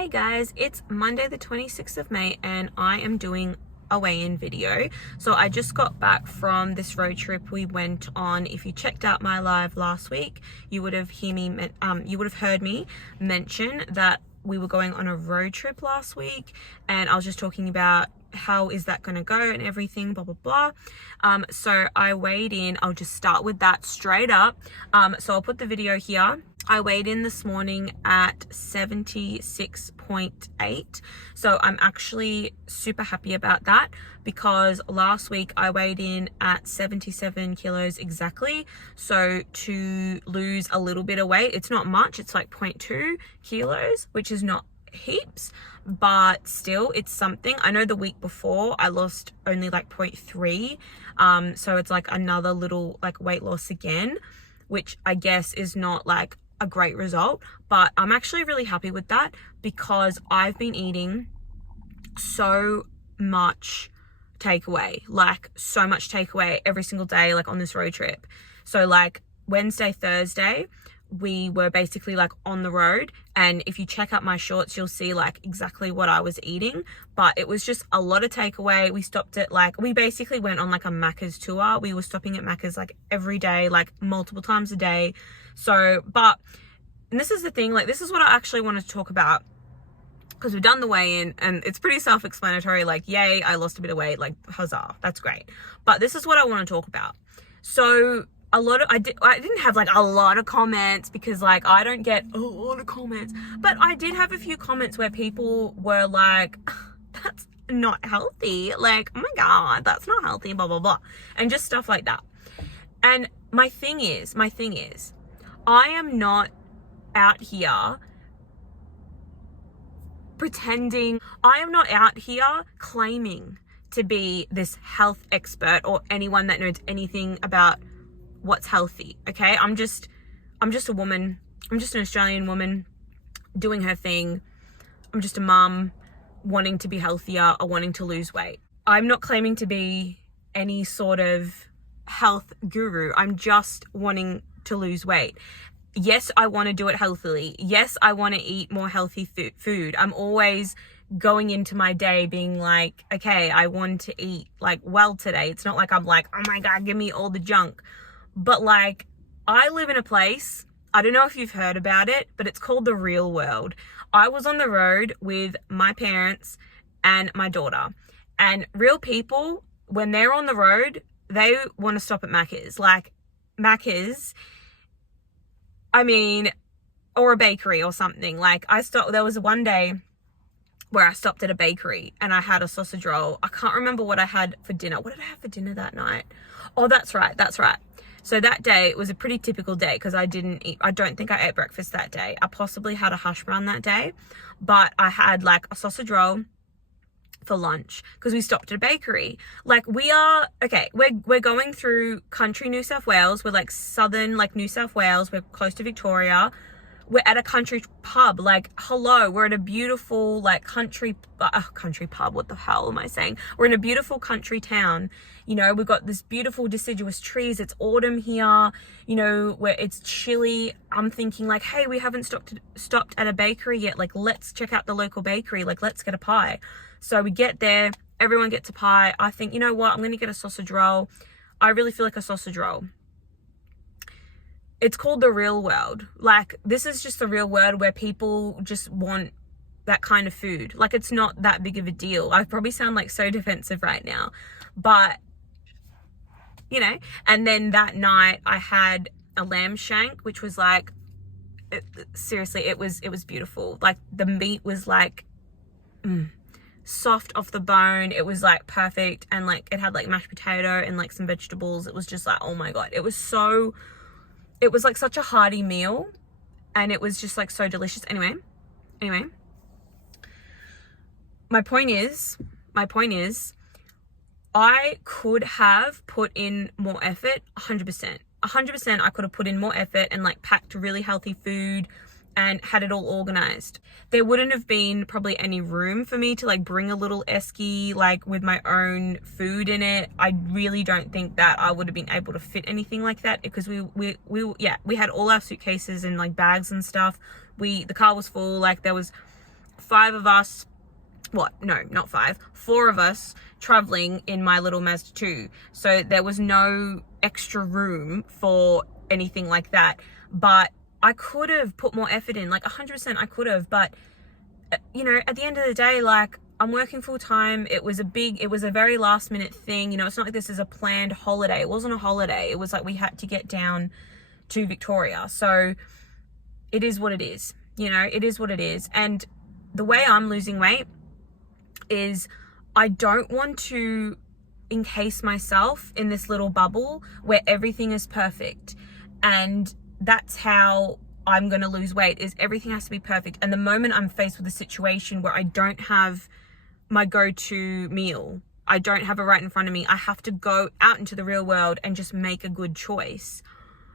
Hey guys, it's Monday the 26th of May and I am doing a weigh-in video. So I just got back from this road trip we went on. If you checked out my live last week, you would have heard me mention that we were going on a road trip last week, and I was just talking about how is that going to go and everything, blah blah blah. So I weighed in. I'll just start with that straight up. So I'll put the video here. I weighed in this morning at 76.8. So I'm actually super happy about that, because last week I weighed in at 77 kilos exactly. So to lose a little bit of weight, it's not much, it's like 0.2 kilos, which is not heaps, but still it's something. I know the week before I lost only like 0.3. So it's like another little like weight loss again, which I guess is not like a great result, but I'm actually really happy with that, because I've been eating so much takeaway, like so much takeaway every single day, like on this road trip. So like Wednesday, Thursday, we were basically like on the road, and if you check out my shorts, you'll see like exactly what I was eating. But it was just a lot of takeaway. We stopped at we basically went on like a Macca's tour. We were stopping at Macca's like every day, like multiple times a day. So, and this is the thing, like this is what I actually wanted to talk about, because we've done the weigh-in and it's pretty self-explanatory, like yay, I lost a bit of weight, like huzzah, that's great. But this is what I want to talk about. So I didn't have like a lot of comments, because like I don't get a lot of comments, but I did have a few comments where people were like, that's not healthy, like oh my god, that's not healthy, blah blah blah, and just stuff like that. And my thing is I am not out here pretending, I am not out here claiming to be this health expert or anyone that knows anything about what's healthy. Okay, I'm just a woman. I'm just an Australian woman doing her thing. I'm just a mum wanting to be healthier or wanting to lose weight. I'm not claiming to be any sort of health guru. I'm just wanting to lose weight. Yes, I want to do it healthily. Yes, I want to eat more healthy food. I'm always going into my day being like, okay, I want to eat like well today. It's not like I'm like, oh my god, give me all the junk. But like, I live in a place, I don't know if you've heard about it, but it's called the real world. I was on the road with my parents and my daughter, and real people, when they're on the road, they want to stop at Macca's. Like Macca's, I mean, or a bakery or something. Like there was one day where I stopped at a bakery and I had a sausage roll. I can't remember what I had for dinner. What did I have for dinner that night? Oh, that's right. So that day, it was a pretty typical day, because I don't think I ate breakfast that day. I possibly had a hash brown that day, but I had like a sausage roll for lunch, because we stopped at a bakery. Like we're going through country New South Wales. We're like southern like New South Wales. We're close to Victoria. We're at a country pub. Like, hello, we're at a beautiful like country pub. What the hell am I saying? We're in a beautiful country town. You know, we've got this beautiful deciduous trees. It's autumn here, you know, where it's chilly. I'm thinking like, hey, we haven't stopped at a bakery yet. Like, let's check out the local bakery. Like, let's get a pie. So we get there, everyone gets a pie. I think, you know what? I'm going to get a sausage roll. I really feel like a sausage roll. It's called the real world. Like, this is just the real world where people just want that kind of food. Like, it's not that big of a deal. I probably sound like so defensive right now, but you know. And then that night I had a lamb shank, which was like, seriously, it was beautiful. Like the meat was like soft off the bone. It was like perfect, and like it had like mashed potato and like some vegetables. It was just like, oh my god, it was like such a hearty meal, and it was just like so delicious. Anyway, my point is, I could have put in more effort, 100%. I could have put in more effort and like packed really healthy food and had it all organized. There wouldn't have been probably any room for me to like bring a little esky like with my own food in it. I really don't think that I would have been able to fit anything like that, because we had all our suitcases and like bags and stuff. The car was full, like there was 5 of us, no, not 5, 4 of us traveling in my little Mazda 2. So there was no extra room for anything like that. But I could have put more effort in, like 100% I could have. But, you know, at the end of the day, like, I'm working full time. It was a very last minute thing. You know, it's not like this is a planned holiday. It wasn't a holiday. It was like we had to get down to Victoria. So it is what it is. You know, it is what it is. And the way I'm losing weight is I don't want to encase myself in this little bubble where everything is perfect. And that's how I'm going to lose weight, is everything has to be perfect. And the moment I'm faced with a situation where I don't have my go-to meal, I don't have it right in front of me, I have to go out into the real world and just make a good choice.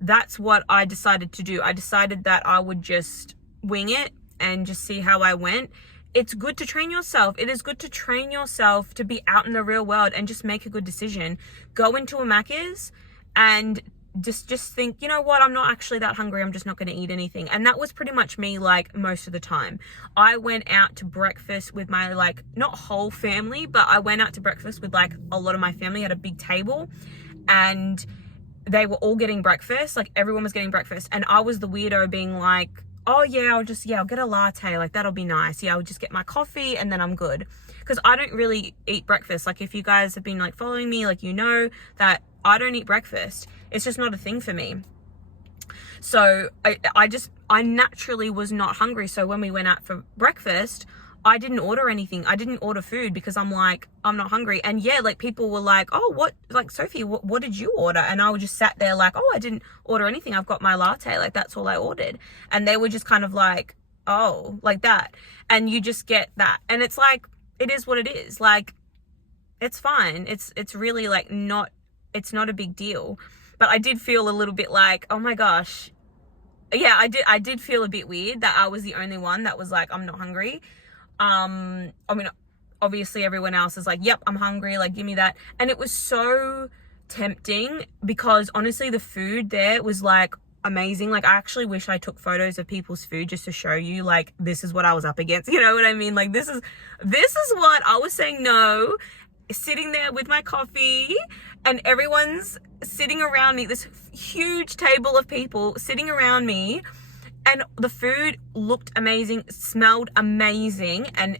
That's what I decided to do. I decided that I would just wing it and just see how I went. It's good to train yourself. It is good to train yourself to be out in the real world and just make a good decision. Go into a Macca's and just think, you know what, I'm not actually that hungry, I'm just not going to eat anything. And that was pretty much me, like, most of the time. I went out to breakfast with my, like, not whole family, but I went out to breakfast with, like, a lot of my family at a big table, and they were all getting breakfast. Like, everyone was getting breakfast, and I was the weirdo being like, oh yeah, I'll get a latte, like, that'll be nice. Yeah, I'll just get my coffee and then I'm good. Because I don't really eat breakfast. Like, if you guys have been, like, following me, like, you know that I don't eat breakfast. It's just not a thing for me. So I naturally was not hungry. So when we went out for breakfast, I didn't order anything. I didn't order food because I'm like, I'm not hungry. And yeah, like, people were like, oh, what, like, Sophie, what did you order? And I just sat there like, oh, I didn't order anything. I've got my latte. Like, that's all I ordered. And they were just kind of like, oh, like that. And you just get that. And it's like, it is what it is. Like, it's fine. It's really, like, it's not a big deal. But I did feel a little bit like, oh my gosh. Yeah, I did feel a bit weird that I was the only one that was like, I'm not hungry. I mean, obviously everyone else is like, yep, I'm hungry, like, give me that. And it was so tempting because honestly the food there was like amazing. Like, I actually wish I took photos of people's food just to show you, like, this is what I was up against. You know what I mean? Like, this is what I was saying no, sitting there with my coffee and everyone's sitting around me, this huge table of people sitting around me, and the food looked amazing, smelled amazing, and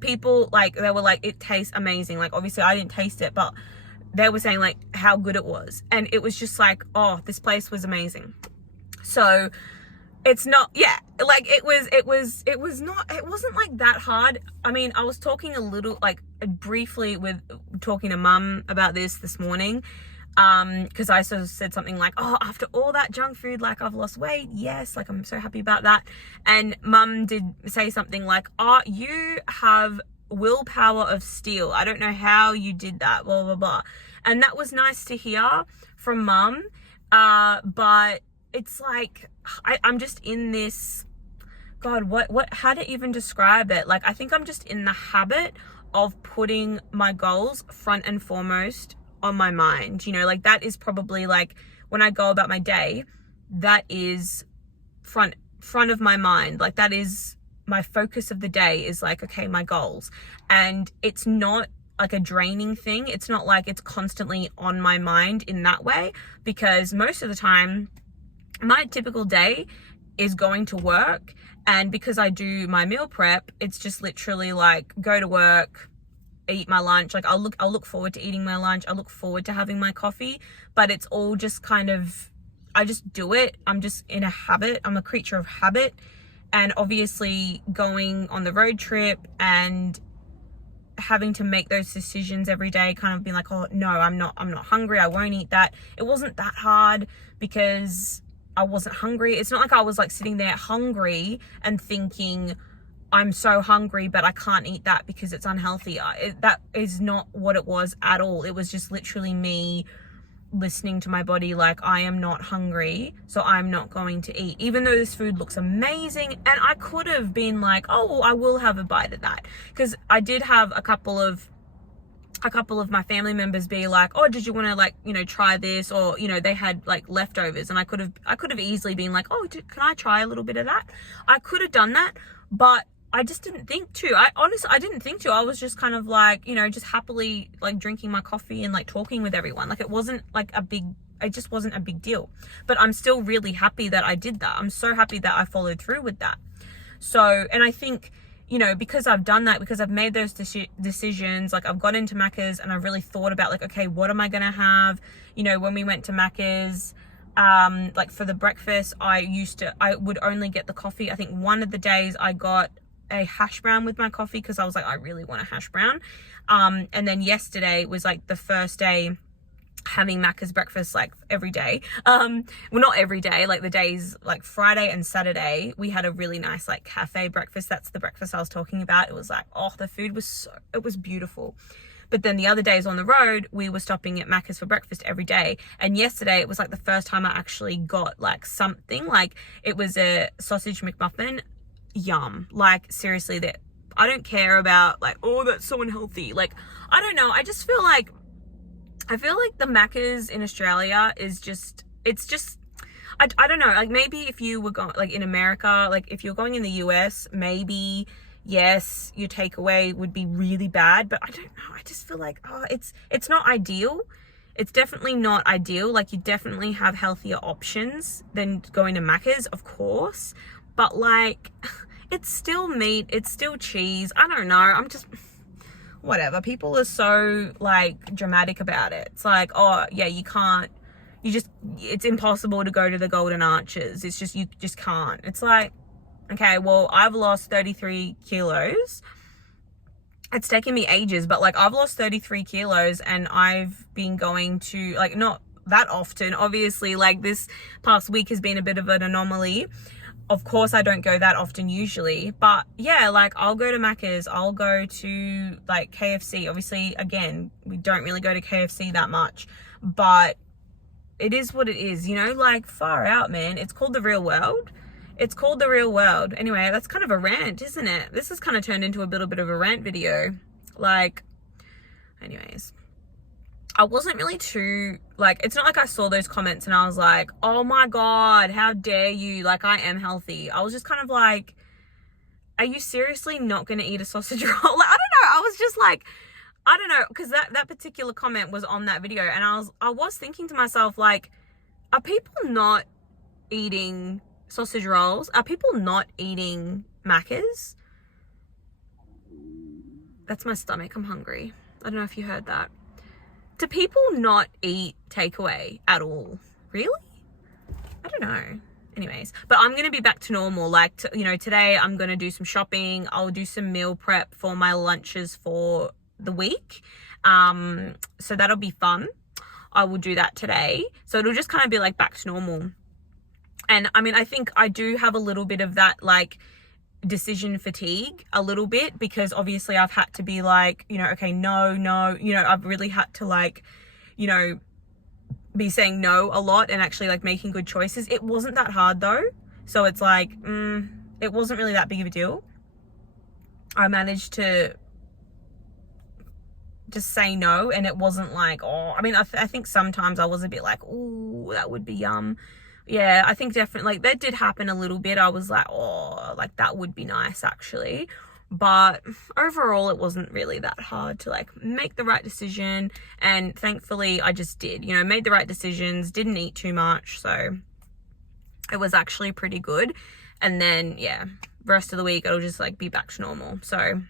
people, like, they were like, it tastes amazing. Like, obviously I didn't taste it, but they were saying, like, how good it was. And it was just like, oh, this place was amazing. So it's not, yeah, like, it wasn't like that hard. I mean, I was talking a little, like, briefly talking to mum about this morning, because I sort of said something like, oh, after all that junk food, like, I've lost weight. Yes, like, I'm so happy about that. And mum did say something like, oh, you have willpower of steel. I don't know how you did that, blah, blah, blah. And that was nice to hear from mum. But it's like, I'm just in this, God, how to even describe it? Like, I think I'm just in the habit of putting my goals front and foremost on my mind. You know, like, that is probably, like, when I go about my day, that is front of my mind. Like, that is my focus of the day, is like, okay, my goals. And it's not like a draining thing. It's not like it's constantly on my mind in that way, because most of the time my typical day is going to work, and because I do my meal prep, it's just literally like, go to work, eat my lunch. Like, I'll look forward to eating my lunch, I look forward to having my coffee, but it's all just kind of, I just do it. I'm just in a habit. I'm a creature of habit. And obviously going on the road trip and having to make those decisions every day, kind of being like, oh no, I'm not hungry, I won't eat that. It wasn't that hard because I wasn't hungry. It's not like I was like sitting there hungry and thinking, I'm so hungry, but I can't eat that because it's unhealthy. That is not what it was at all. It was just literally me listening to my body, like, I am not hungry, so I'm not going to eat, even though this food looks amazing. And I could have been like, oh, I will have a bite of that, because I did have a couple of my family members be like, oh, did you want to, like, you know, try this? Or, you know, they had like leftovers, and I could have easily been like, oh, can I try a little bit of that? I could have done that, but I just didn't think to. I honestly, I didn't think to. I was just kind of like, you know, just happily like drinking my coffee and like talking with everyone. Like it wasn't like it just wasn't a big deal. But I'm still really happy that I did that. I'm so happy that I followed through with that. So, and I think, you know, because I've done that, because I've made those decisions, like I've got into Macca's and I've really thought about like, okay, what am I going to have? You know, when we went to Macca's, like for the breakfast, I would only get the coffee. I think one of the days I got a hash brown with my coffee because I was like, I really want a hash brown. And then yesterday was like the first day having Macca's breakfast like every day. Well, not every day, like the days like Friday and Saturday, we had a really nice like cafe breakfast. That's the breakfast I was talking about. It was like, oh, the food was it was beautiful. But then the other days on the road, we were stopping at Macca's for breakfast every day. And yesterday, it was like the first time I actually got like something. Like it was a sausage McMuffin. Yum. Like seriously, that I don't care about like, oh, that's so unhealthy. Like, I don't know. I feel like the Macca's in Australia is just, it's just, I don't know. Like maybe if you were going like in America, like if you're going in the US, maybe yes, your takeaway would be really bad, but I don't know. I just feel like, oh, it's not ideal. It's definitely not ideal. Like you definitely have healthier options than going to Macca's, of course, but like it's still meat, it's still cheese. I don't know. I'm just, whatever. People are so like dramatic about it. It's like, oh yeah, it's impossible to go to the Golden Arches. It's just, you just can't. It's like, okay, well, I've lost 33 kilos. It's taken me ages, but like I've lost 33 kilos and I've been going to like, not that often, obviously, like this past week has been a bit of an anomaly. Of course, I don't go that often usually, but yeah, like I'll go to Macca's, I'll go to like KFC. Obviously, again, we don't really go to KFC that much, but it is what it is, you know, like far out, man. It's called the real world. It's called the real world. Anyway, that's kind of a rant, isn't it? This has kind of turned into a little bit of a rant video. Like, anyways, I wasn't really too, like, it's not like I saw those comments and I was like, oh my God, how dare you? Like, I am healthy. I was just kind of like, are you seriously not going to eat a sausage roll? Like, I don't know. I was just like, I don't know. Because that particular comment was on that video. And I was thinking to myself, like, are people not eating sausage rolls? Are people not eating Macca's? That's my stomach. I'm hungry. I don't know if you heard that. Do people not eat takeaway at all? Really? I don't know. Anyways, but I'm going to be back to normal. Like, you know, today I'm going to do some shopping. I'll do some meal prep for my lunches for the week. So that'll be fun. I will do that today. So it'll just kind of be like back to normal. And I mean, I think I do have a little bit of that, like, decision fatigue a little bit, because obviously I've had to be like, you know, okay, no, you know, I've really had to like, you know, be saying no a lot and actually like making good choices. It wasn't that hard though. So it's like, it wasn't really that big of a deal. I managed to just say no, and it wasn't like, oh, I mean, I think sometimes I was a bit like, ooh, that would be yum. Yeah, I think definitely, like, that did happen a little bit. I was like, oh, like, that would be nice, actually. But overall, it wasn't really that hard to, like, make the right decision. And thankfully, I just did, you know, made the right decisions, didn't eat too much. So it was actually pretty good. And then, yeah, rest of the week, it'll just, like, be back to normal. So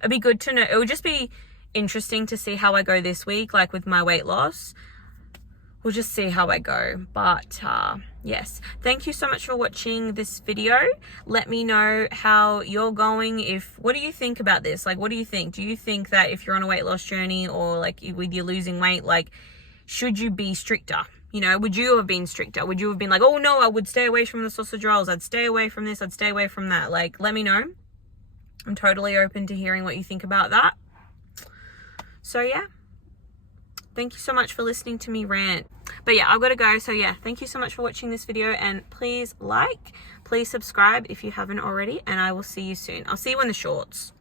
it'd be good to know. It would just be interesting to see how I go this week, like, with my weight loss. We'll just see how I go. But yes, thank you so much for watching this video. Let me know how you're going. What do you think about this? Like, what do you think? Do you think that if you're on a weight loss journey, or like with you losing weight, like, should you be stricter? You know, would you have been stricter? Would you have been like, oh no, I would stay away from the sausage rolls, I'd stay away from this, I'd stay away from that? Like, let me know. I'm totally open to hearing what you think about that. So yeah, thank you so much for listening to me rant. But yeah, I've got to go. So yeah, thank you so much for watching this video, and please like, please subscribe if you haven't already, and I will see you soon. I'll see you in the shorts.